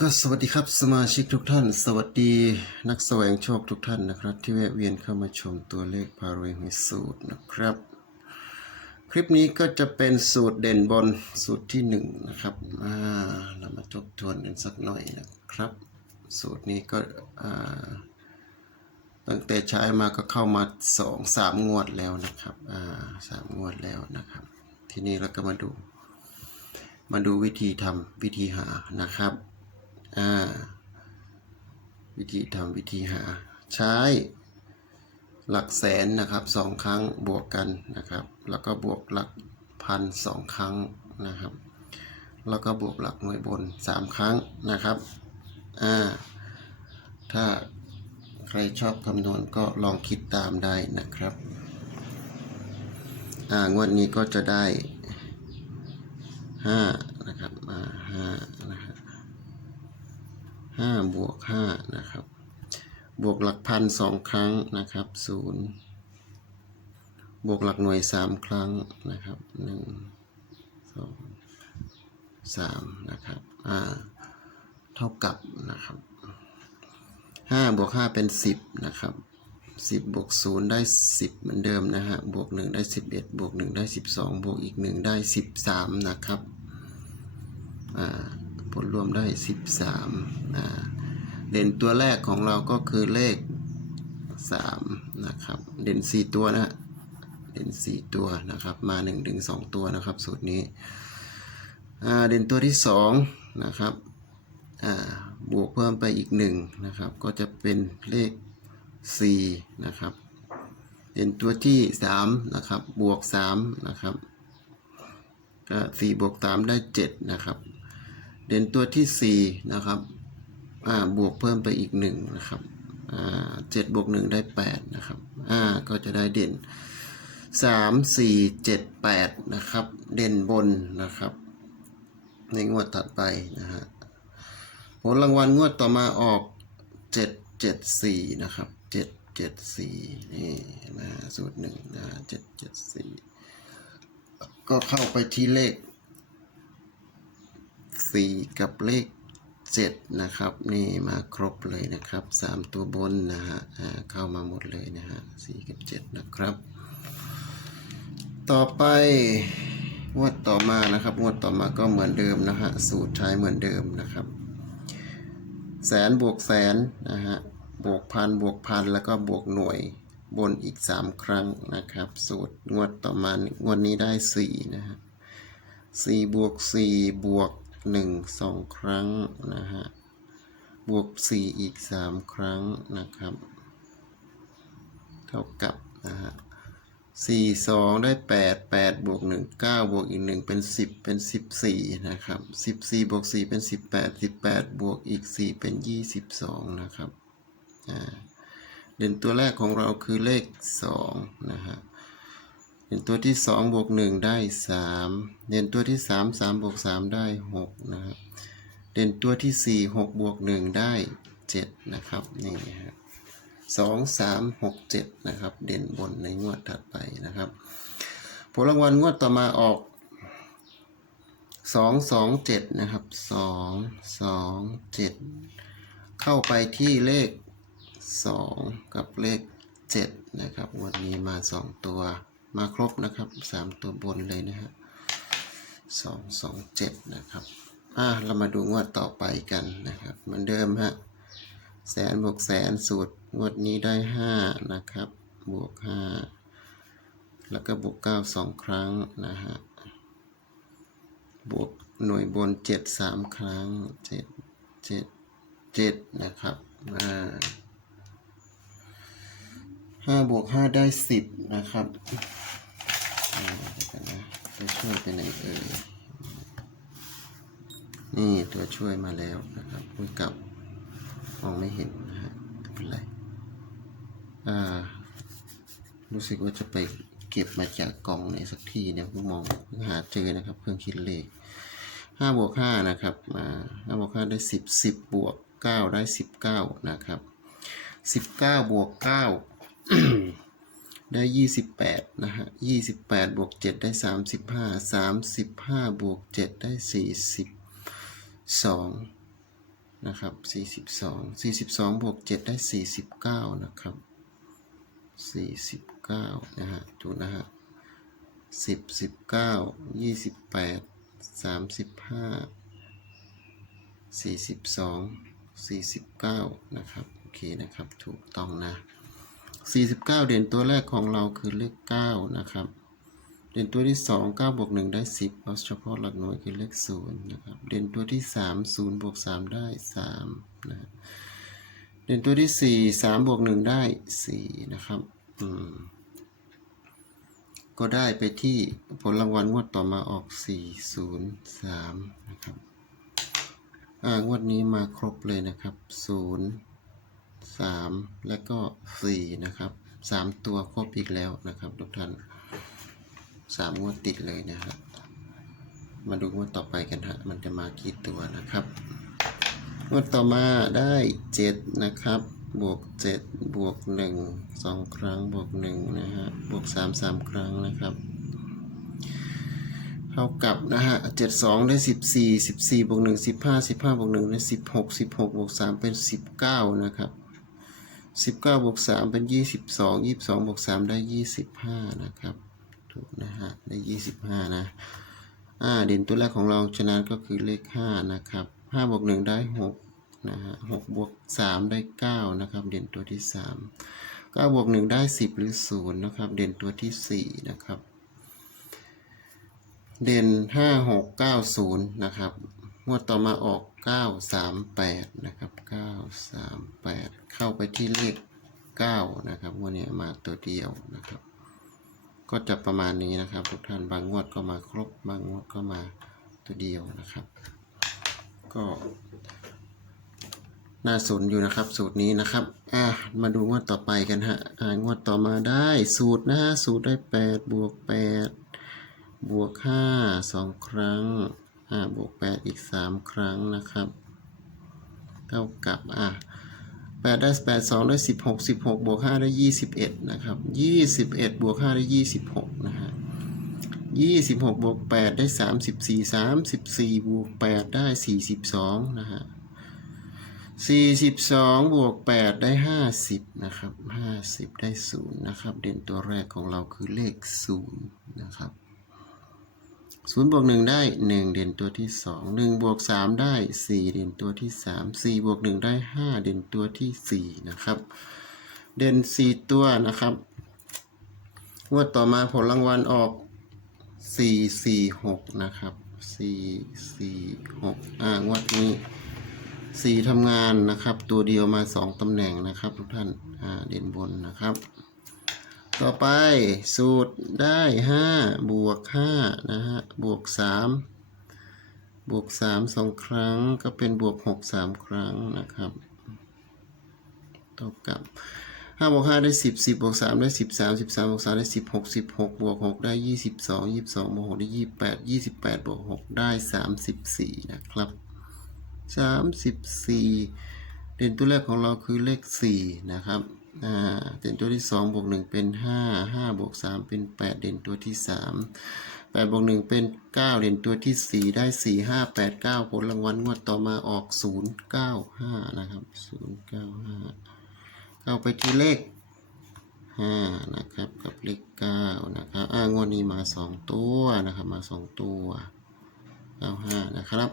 ก็สวัสดีครับสมาชิกทุกท่าน สวัสดีนักแสวงโชคทุกท่านนะครับ ที่แวะเวียนเข้ามาชมตัวเลขพารวยหวยสูตรนะครับ คลิปนี้ก็จะเป็นสูตรเด่นบนสูตรที่หนึ่งนะครับอ่าเรามาทบทวนกันสักหน่อยนะครับ สูตรนี้ก็อ่าตั้งแต่ใช้มาก็เข้ามาสองสามงวดแล้วนะครับอ่าสามงวดแล้วนะครับ ทีนี้เราก็มาดู มาดูวิธีทำวิธีหานะครับ อ่าวิธีทำวิธีหา ใช้หลักแสนนะครับสองครั้งบวกกันนะครับ แล้วก็บวกหลักพันสองครั้งนะครับ แล้วก็บวกหลักหน่วยบนสามครั้งนะครับอ่าถ้าใครชอบคำนวณก็ลองคิดตามได้นะครับอ่างวดนี้ก็จะได้ห้านะครับอ่าห้า นะครับห้าบวกห้านะครับ บวกหลักพันสองครั้งนะครับศูนย์บวกหลักหน่วยสามครั้งนะครับหนึ่งสองสามนะครับอ่าเท่ากับนะครับห้าบวกห้าเป็นสิบนะครับสิบบวกศูนย์ได้สิบเหมือนเดิมนะฮะ บวกหนึ่งได้สิบเอ็ดบวกหนึ่งได้สิบสองบวกอีกหนึ่งได้สิบสามนะครับ รวมได้ 13อ่าเด่นตัวแรกของเราก็คือเลข 3 นะครับ เด่น 4 ตัวนะ เด่น 4 ตัวนะครับ มา1ถึง2ตัวนะครับสูตรนี้ เด่นตัวที่ 2 นะครับบวกเพิ่มไปอีก 1 นะครับ ก็จะเป็นเลข 4 นะครับ เด่นตัวที่ 3 นะครับ บวก 3 นะครับก็4บวก3ได้ 7 นะครับ เด่นตัวที่ 4 นะครับบวกเพิ่มไปอีก 1 นะครับเจ็ดบวก1ได้ 8 นะครับอ่าก็จะได้เด่น 3 4 7 8 นะครับ เด่นบนนะครับ ในงวดถัดไปนะฮะผลรางวัลงวดต่อมาออก 7 7 4 นะครับ 7 7 4 นี่นะสูตรหนึ่งนะ7 7 4 ก็เข้าไปที่เลข สี่กับเลขเจ็ดนะครับ นี่มาครบเลยนะครับสามตัวบนนะฮะเข้ามาหมดเลยนะฮะสี่กับเจ็ดนะครับ ต่อไปงวดต่อมานะครับงวดต่อมาก็เหมือนเดิมนะฮะสูตรใช้เหมือนเดิมนะครับ แสนบวกแสนนะฮะบวกพันบวกพันแล้วก็บวกหน่วยบนอีกสามครั้งนะครับ สูตรงวดต่อมางวดนี้ได้สี่นะฮะสี่บวกสี่บวก หนึ่งสองครั้งนะฮะ บวกสี่อีกสามครั้งนะครับ เท่ากับนะฮะสี่สองได้แปดแปดบวกหนึ่งเก้าบวกอีกหนึ่งเป็นสิบเป็นสิบสี่นะครับสิบสี่บวกสี่เป็นสิบแปดสิบแปดบวกอีกสี่เป็นยี่สิบสองนะครับ อ่า เด่นตัวแรกของเราคือเลขสองนะฮะ เด่นตัวที่สองบวกหนึ่งได้สามเด่นตัวที่สามสามบวกสามได้หกนะครับเด่นตัวที่สี่หกบวกหนึ่งได้เจ็ดนะครับนี่ครับสองสามหกเจ็ดนะครับ เด่นบนในงวดถัดไปนะครับ ผลรางวัลงวดต่อมาออกสองสองเจ็ดนะครับสองสองเจ็ดเข้าไปที่เลขสองกับเลขเจ็ดนะครับ วันนี้มาสองตัว มาครบนะครับสามตัวบนเลยนะฮะสองสองเจ็ดนะครับอะเรามาดูงวดต่อไปกันนะครับเหมือนเดิมฮะแสนบวกแสนสูตรงวดนี้ได้ห้านะครับ บวกห้าแล้วก็บวกเก้าสองครั้งนะฮะบวกหน่วยบนเจ็ดสามครั้งเจ็ดเจ็ดเจ็ดนะครับอ่าห้าบวกห้าได้สิบนะครับ ตัวช่วยไปไหนเอ่ยนี่ตัวช่วยมาแล้วนะครับคุยกับมองไม่เห็นนะฮะไม่เป็นไรอ่ารู้สึกว่าจะไปเก็บมาจากกล่องไหนสักที่เนี่ยเพิ่งมองเพิ่งหาเจอนะครับเครื่องคิดเลขห้าบวกห้านะครับมาห้าบวกห้าได้สิบสิบบวกเก้าได้สิบเก้านะครับสิบเก้าบวกเก้า ได้ยี่สิบแปดนะฮะยี่สิบแปดบวกเจ็ดได้สามสิบห้าสามสิบห้าบวกเจ็ดได้สี่สิบสองนะครับสี่สิบสองสี่สิบสองบวกเจ็ดได้สี่สิบเก้านะครับสี่สิบเก้านะฮะดูนะฮะสิบสิบเก้ายี่สิบแปดสามสิบห้าสี่สิบสองสี่สิบเก้านะครับ โอเคนะครับ ถูกต้องนะ สี่สิบเก้าเด่นตัวแรกของเราคือเลขเก้านะครับ เด่นตัวที่สองเก้าบวกหนึ่งได้สิบเอาเฉพาะหลักหน่วยคือเลขศูนย์นะครับ เด่นตัวที่สามศูนย์บวกสามได้สามนะเด่นตัวที่สี่สามบวกหนึ่งได้สี่นะครับ อืม ก็ได้ไปที่ผลรางวัลงวดต่อมาออกสี่ศูนย์สามนะครับ อ่างวดนี้มาครบเลยนะครับศู นย์สามและก็สี่นะครับสามตัวครบอีกแล้วนะครับ ทุกท่านสามงวดติดเลยนะฮะมาดูงวดต่อไปกันฮะมันจะมากี่ตัวนะครับงวดต่อมาได้เจ็ดนะครับ บวกเจ็ดบวกหนึ่งสองครั้ง บวกหนึ่งนะฮะ บวกสามสามครั้งนะครับเท่ากับนะฮะเจ็ดสองได้สิบสี่สิบสี่บวกหนึ่งสิบห้าสิบห้าบวกหนึ่งได้สิบหกสิบหกบวกสามเป็นสิบเก้านะครับ สิบเก้าบวกสามเป็นยี่สิบสองยี่สิบสองบวกสามได้ยี่สิบห้านะครับ ถูกนะฮะ ได้ยี่สิบห้านะ อ่า เด่นตัวแรกของเราฉะนั้นก็คือเลขห้านะครับห้าบวกหนึ่งได้หกนะฮะหกบวกสามได้เก้านะครับ เด่นตัวที่สามเก้าบวกหนึ่งได้สิบหรือศูนย์นะครับ เด่นตัวที่สี่นะครับ เด่นห้าหกเก้าศูนย์นะครับ งวดต่อมาออก เก้าสามแปดนะครับเก้าสามแปดเข้าไปที่เลขเก้านะครับวดนี้มาตัวเดียวนะครับ ก็จะประมาณนี้นะครับ ทุกท่านบางงวดก็มาครบบางงวดก็มาตัวเดียวนะครับ ก็น่าสนอยู่นะครับ สูตรนี้นะครับ อะมาดูงวดต่อไปกันฮะอ่างวดต่อมาได้สูตรนะฮะสูตรได้แปดบวกแปดบวกห้าสองครั้ง อ่าบวกแปดอีกสามครั้งนะครับ เท่ากับอะแปดได้แปดสองได้สิบหกสิบหกบวกห้าได้ยี่สิบเอ็ดนะครับยี่สิบเอ็ดบวกห้าได้ยี่สิบหกนะฮะยี่สิบหกบวกแปดได้สามสิบสี่สามสิบสี่บวกแปดได้สี่สิบสองนะฮะสี่สิบสองบวกแปดได้ห้าสิบนะครับห้าสิบได้ศูนย์นะครับ เด่นตัวแรกของเราคือเลขศูนย์นะครับ ศูนย์บวกหนึ่งได้หนึ่งเด่นตัวที่สองหนึ่งบวกสามได้สี่เด่นตัวที่สามสี่บวกหนึ่งได้ห้าเด่นตัวที่สี่นะครับ เด่นสี่ตัวนะครับงวดต่อมาผลรางวัลออกสี่สี่หกนะครับสี่สี่หกอ่างวดนี้สี่ทำงานนะครับ ตัวเดียวมาสองตำแหน่งนะครับ ทุกท่านอ่าเด่นบนนะครับ ต่อไปสูตรได้ห้าบวกห้านะฮะ บวกสามบวกสามสองครั้งก็เป็นบวกหกสามครั้งนะครับเท่ากับห้าบวกห้าได้สิบสิบบวกสามได้สิบสามสิบสามบวกสามได้สิบหกสิบหกบวกหกได้ยี่สิบสองยี่สิบสองบวกหกได้ยี่สิบแปดยี่สิบแปดบวกหกได้สามสิบสี่นะครับสามสิบสี่เด่นตัวแรกของเราคือเลขสี่นะครับ อ่าเด่นตัวที่สองบวกหนึ่งเป็นห้าห้าบวกสามเป็นแปดเด่นตัวที่สามแปดบวกหนึ่งเป็นเก้าเด่นตัวที่สี่ได้สี่ห้าแปดเก้าผลรางวัลงวดต่อมาออกศูนย์เก้าห้านะครับศูนย์เก้าห้าเข้าไปที่เลขห้านะครับกับเลขเก้านะครับอ่างวดนี้มาสองตัวนะครับมาสองตัวเก้าห้านะครับ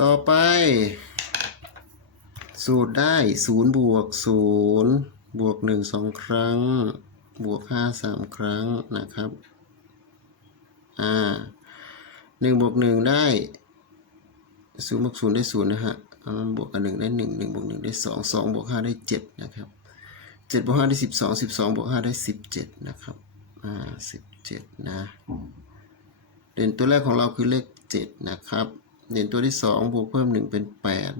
ต่อไป สูตรได้ศูนย์บวกศูนย์บวกหนึ่งสองครั้ง บวกห้าสามครั้งนะครับ อ่าหนึ่งบวกหนึ่งได้ศูนย์บวกศูนย์ได้ศูนย์นะฮะอ่าบวกกับหนึ่งได้หนึ่งหนึ่งบวกหนึ่งได้สองสองบวกห้าได้เจ็ดนะครับเจ็ดบวกห้าได้สิบสองสิบสองบวกห้าได้สิบเจ็ดนะครับ อ่าสิบเจ็ดนะ เด่นตัวแรกของเราคือเลขเจ็ดนะครับ เด่นตัวที่สองบวกเพิ่มหนึ่งเป็นแปด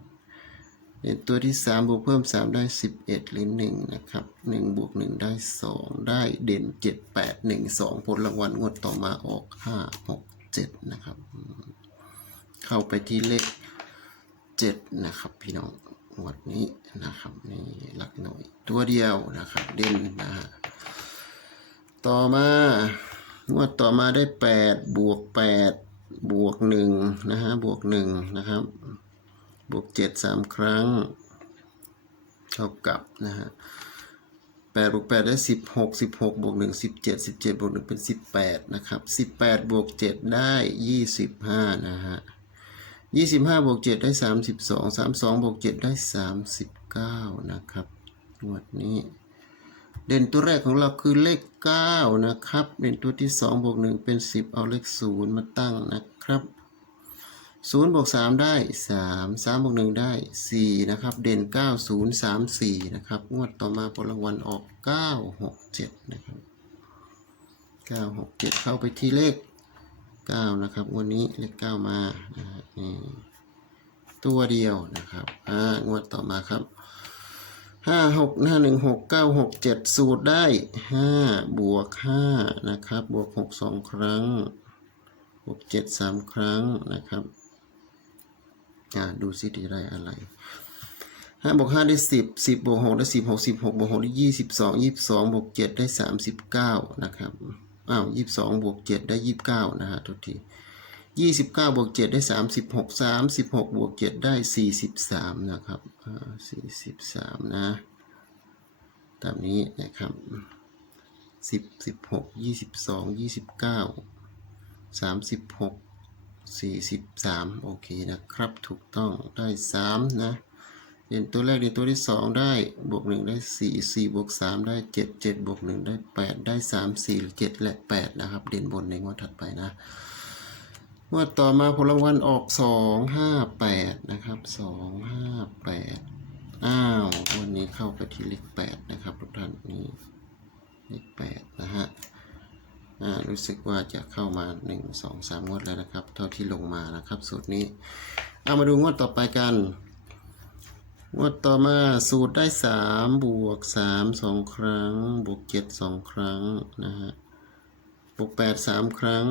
เด่นตัวที่สามบวกเพิ่มสามได้สิบเอ็ดหรือหนึ่งนะครับหนึ่งบวกหนึ่งได้สองได้เด่นเจ็ดแปดหนึ่งสองผลรางวัลงวดต่อมาออกห้าหกเจ็ดนะครับ เข้าไปที่เลขเจ็ดนะครับ พี่น้องงวดนี้นะครับนี่หลักหน่วยตัวเดียวนะครับ เด่นนะฮะต่อมางวดต่อมาได้แปดบวกแปดบวกหนึ่งนะฮะบวกหนึ่งนะครับ บวกเจ็ดสามครั้ง เท่ากับนะฮะแปดบวกแปดได้สิบหกสิบหกบวกหนึ่งสิบเจ็ดสิบเจ็ดบวกหนึ่งเป็นสิบแปดนะครับสิบแปดบวกเจ็ดได้ยี่สิบห้านะฮะยี่สิบห้าบวกเจ็ดได้สามสิบสองสามสองบวกเจ็ดได้สามสิบเก้านะครับงวดนี้ เด่นตัวแรกของเราคือเลขเก้านะครับ เด่นตัวที่สองบวกหนึ่งเป็นสิบเอาเลขศูนย์มาตั้งนะครับ ศูนย์บวกสามได้สามสามบวกหนึ่งได้สี่นะครับ เด่นเก้าศูนย์สามสี่นะครับ งวดต่อมาผลรางวัลออกเก้าหกเจ็ดนะครับเก้าหกเจ็ดเข้าไปที่เลขเก้านะครับวันนี้เลขเก้ามานี่ตัวเดียวนะครับอ่างวดต่อมาครับห้าหกห้าหนึ่งหกเก้าหกเจ็ดสูตรได้ห้าบวกห้านะครับ บวกหกสองครั้ง บวกเจ็ดสามครั้งนะครับ อ่าดูซิได้อะไรห้าบวกห้าได้สิบสิบบวกหกได้สิบหกสิบหกบวกหกได้ยี่สิบสองยี่สิบสองบวกเจ็ดได้สามสิบเก้านะครับอ้าวยี่สิบสองบวกเจ็ดได้ยี่สิบเก้านะฮะทุกทียี่สิบเก้าบวกเจ็ดได้สามสิบหกสามสิบหกบวกเจ็ดได้สี่สิบสามนะครับอ่าสี่สิบสามนะตามนี้นะครับสิบสิบหกยี่สิบสองยี่สิบเก้าสามสิบหก สี่สิบสามโอเคนะครับ ถูกต้องได้สามนะเด่นตัวแรกเด่นตัวที่สองได้บวกหนึ่งได้สี่สี่บวกสามได้เจ็ดเจ็ดบวกหนึ่งได้แปดได้สามสี่เจ็ดและแปดนะครับ เด่นบนในงวดถัดไปนะงวดต่อมาผลรางวัลออกสองห้าแปดนะครับสองห้าแปดอ้าววันนี้เข้าไปที่เลขแปดนะครับทุกท่านนี่เลขแปดนะฮะ รู้สึกว่าจะเข้ามาหนึ่งสองสามงวดแล้วนะครับ เท่าที่ลงมานะครับ สูตรนี้ เอามาดูงวดต่อไปกัน งวดต่อมาสูตรได้สามบวกสามสองครั้ง บวกเจ็ดสองครั้งนะฮะบวกแปดสามครั้ง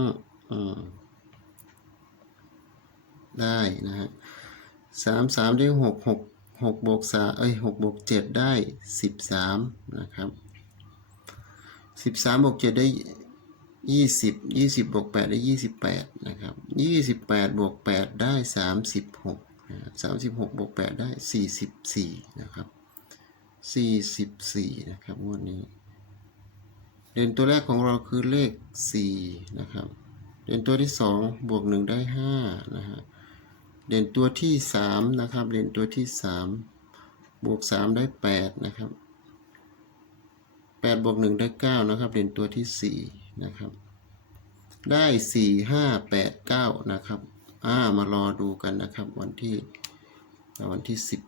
ได้นะฮะสามสามได้หกหกหกบวกสามเอ้ยหกบวกเจ็ดได้สิบสามนะครับสิบสามบวกเจ็ดได้ ยี่สิบยี่สิบบวกแปดได้ยี่สิบแปดนะครับยี่สิบแปดบวกแปดได้สามสิบหกสามสิบหกบวกแปดได้สี่สิบสี่นะครับสี่สิบสี่นะครับงวดนี้ เด่นตัวแรกของเราคือเลขสี่นะครับ เด่นตัวที่สองบวกหนึ่งได้ห้านะฮะเด่นตัวที่สามนะครับ เด่นตัวที่สามบวกสามได้แปดนะครับแปดบวกหนึ่งได้เก้านะครับ เด่นตัวที่สี่ นะครับ ได้สี่ห้าแปดเก้านะครับ อ่ามารอดูกันนะครับ วันที่วันที่สิบ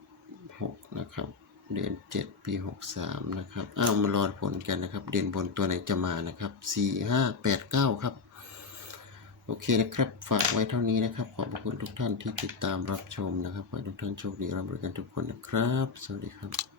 หกนะครับ เดือนเจ็ดปีหกสามนะครับ อ้าวมารอผลกันนะครับ เด่นบนตัวไหนจะมานะครับสี่ห้าแปดเก้าครับโอเคนะครับ ฝากไว้เท่านี้นะครับ ขอบพระคุณทุกท่านที่ติดตามรับชมนะครับ ขอให้ทุกท่านโชคดีร่ำรวยกันทุกคนนะครับ สวัสดีครับ